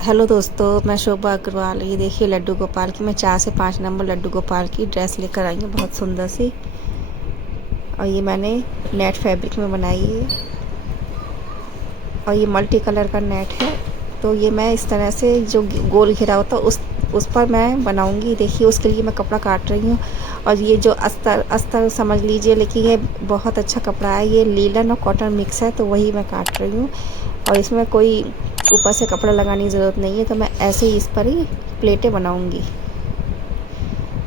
Hello दोस्तों, मैं शोभा अग्रवाल। ये देखिए लड्डू गोपाल की मैं 4 से 5 नंबर लड्डू गोपाल की ड्रेस लेकर आई हूँ, बहुत सुंदर सी। और ये मैंने नेट फैब्रिक में बनाई है और ये मल्टी कलर का नेट है। तो ये मैं इस तरह से जो गोल घेरा होता है उस पर मैं बनाऊंगी। देखिए उसके लिए मैं कपड़ा काट रही हूँ। और ये जो अस्तर अस्तर समझ लीजिए, लेकिन ये बहुत अच्छा कपड़ा है। ये लीलन और कॉटन मिक्स है, तो वही मैं काट रही हूँ। और इसमें कोई ऊपर से कपड़ा लगाने की ज़रूरत नहीं है, तो मैं ऐसे ही इस पर ही प्लेटें बनाऊंगी।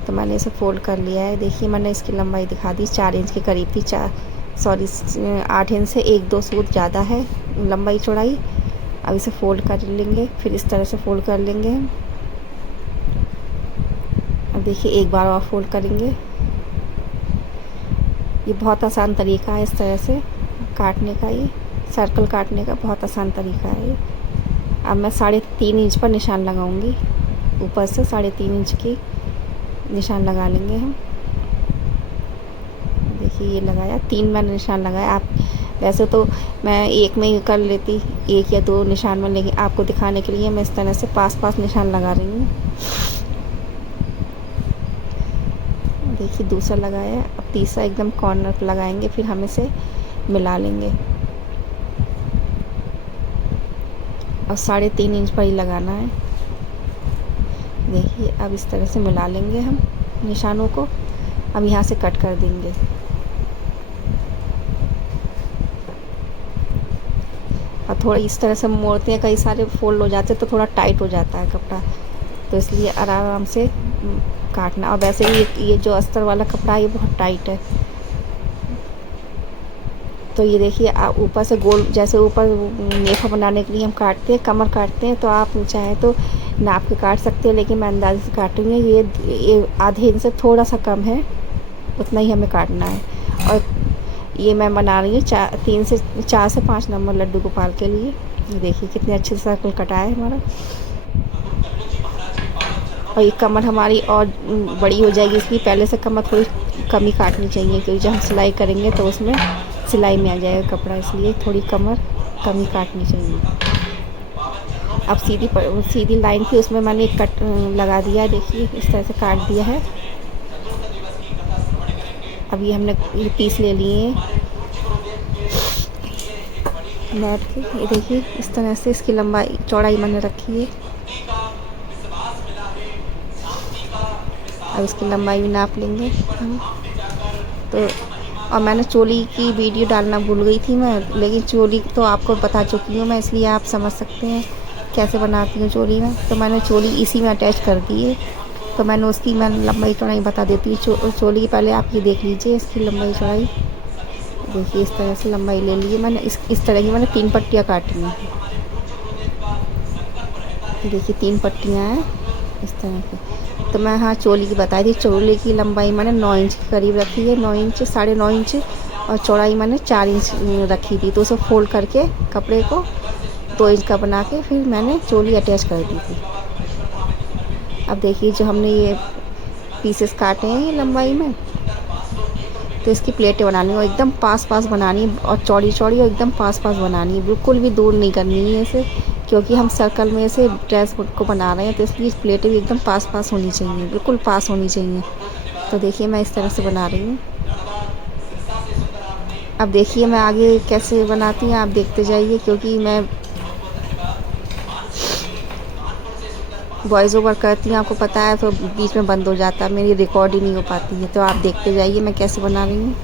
तो मैंने इसे फ़ोल्ड कर लिया है। देखिए मैंने इसकी लंबाई दिखा दी, 4 इंच के करीब थी। 8 इंच से 1-2 सूट ज़्यादा है लंबाई चौड़ाई। अब इसे फ़ोल्ड कर लेंगे, फिर इस तरह से फ़ोल्ड कर लेंगे हम। अब देखिए एक बार और फ़ोल्ड करेंगे। ये बहुत आसान तरीका है इस तरह से काटने का। ये सर्कल काटने का बहुत आसान तरीका है ये। अब मैं 3.5 इंच पर निशान लगाऊंगी। ऊपर से 3.5 इंच की निशान लगा लेंगे हम। देखिए ये लगाया, 3 मैंने निशान लगाया। आप वैसे तो मैं एक में ही कर लेती, 1 या 2 निशान में, लेकिन आपको दिखाने के लिए मैं इस तरह से पास पास निशान लगा रही हूँ। देखिए दूसरा लगाया। अब तीसरा एकदम कॉर्नर पर लगाएंगे, फिर हम इसे मिला लेंगे। और 3.5 इंच पर ही लगाना है। देखिए अब इस तरह से मिला लेंगे हम निशानों को। अब यहाँ से कट कर देंगे। और थोड़ा इस तरह से मोड़ते हैं, कई सारे फोल्ड हो जाते हैं तो थोड़ा टाइट हो जाता है कपड़ा, तो इसलिए आराम से काटना। और वैसे भी ये जो अस्तर वाला कपड़ा है ये बहुत टाइट है। तो ये देखिए आप ऊपर से गोल, जैसे ऊपर नेफा बनाने के लिए हम काटते हैं, कमर काटते हैं, तो आप चाहें तो नाप के काट सकते हैं, लेकिन मैं अंदाजे से काटूँगी। ये आधे इंच से थोड़ा सा कम है, उतना ही हमें काटना है। और ये मैं बना रही हूँ 4 से 5 नंबर लड्डू गोपाल के लिए। ये देखिए कितने अच्छे से सर्कल कटा है हमारा। और ये कमर हमारी और बड़ी हो जाएगी, इसलिए पहले से कमर थोड़ी कम ही काटनी चाहिए, क्योंकि जब हम सिलाई करेंगे तो उसमें सिलाई में आ जाएगा कपड़ा, इसलिए थोड़ी कमर कम ही काटनी चाहिए। अब सीधी लाइन थी, उसमें मैंने एक कट लगा दिया है। देखिए इस तरह से काट दिया है। अब ये हमने ये पीस ले लिए नेट के। ये देखिए इस तरह से इसकी लंबाई चौड़ाई मैंने रखी है। अब इसकी लंबाई भी नाप लेंगे हम। तो और मैंने चोली की वीडियो डालना भूल गई थी मैं, लेकिन चोली तो आपको बता चुकी हूँ मैं, इसलिए आप समझ सकते हैं कैसे बनाती हूँ चोली में। तो मैंने चोली इसी में अटैच कर दी है, तो मैं लंबाई चौड़ाई बता देती हूँ। चोली पहले आप ये देख लीजिए इसकी लंबाई चौड़ाई। देखिए इस तरह से लंबाई ले ली है मैंने। इस तरह की मैंने 3 पट्टियाँ काटी हैं। देखिए 3 पट्टियाँ हैं इस तरह की। तो मैं हाँ चोली की बताई थी। चोली की लंबाई मैंने 9 इंच के करीब रखी है, 9 इंच, 9.5 इंच। और चौड़ाई मैंने 4 इंच रखी थी। तो उसे फोल्ड करके कपड़े को 2 इंच का बना के फिर मैंने चोली अटैच कर दी थी। अब देखिए जो हमने ये पीसेस काटे हैं ये लंबाई में, तो इसकी प्लेटें बनानी है, एकदम पास पास बनानी है, और चौड़ी चौड़ी और एकदम पास पास बनानी है, बिल्कुल भी दूर नहीं करनी है इसे, क्योंकि हम सर्कल में से ड्रेस को बना रहे हैं। तो इसलिए प्लेटें भी एकदम पास पास होनी चाहिए, बिल्कुल पास होनी चाहिए। तो देखिए मैं इस तरह से बना रही हूँ। अब देखिए मैं आगे कैसे बनाती हूँ, आप देखते जाइए, क्योंकि मैं वॉइस ओवर करती हूँ, आपको पता है, तो बीच में बंद हो जाता है, मेरी रिकॉर्ड ही नहीं हो पाती है। तो आप देखते जाइए मैं कैसे बना रही हूँ।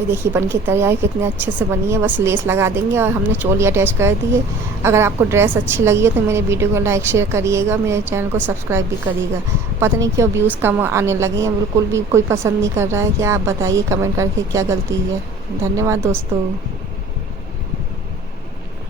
ये देखिए बन के तैयार कितने अच्छे से बनी है। बस लेस लगा देंगे और हमने चोली अटैच कर दी है। अगर आपको ड्रेस अच्छी लगी है तो मेरे वीडियो को लाइक शेयर करिएगा, मेरे चैनल को सब्सक्राइब भी करिएगा। पता नहीं क्यों व्यूज़ कम आने लगे हैं, बिल्कुल भी कोई पसंद नहीं कर रहा है। क्या आप बताइए कमेंट करके क्या गलती है। धन्यवाद दोस्तों।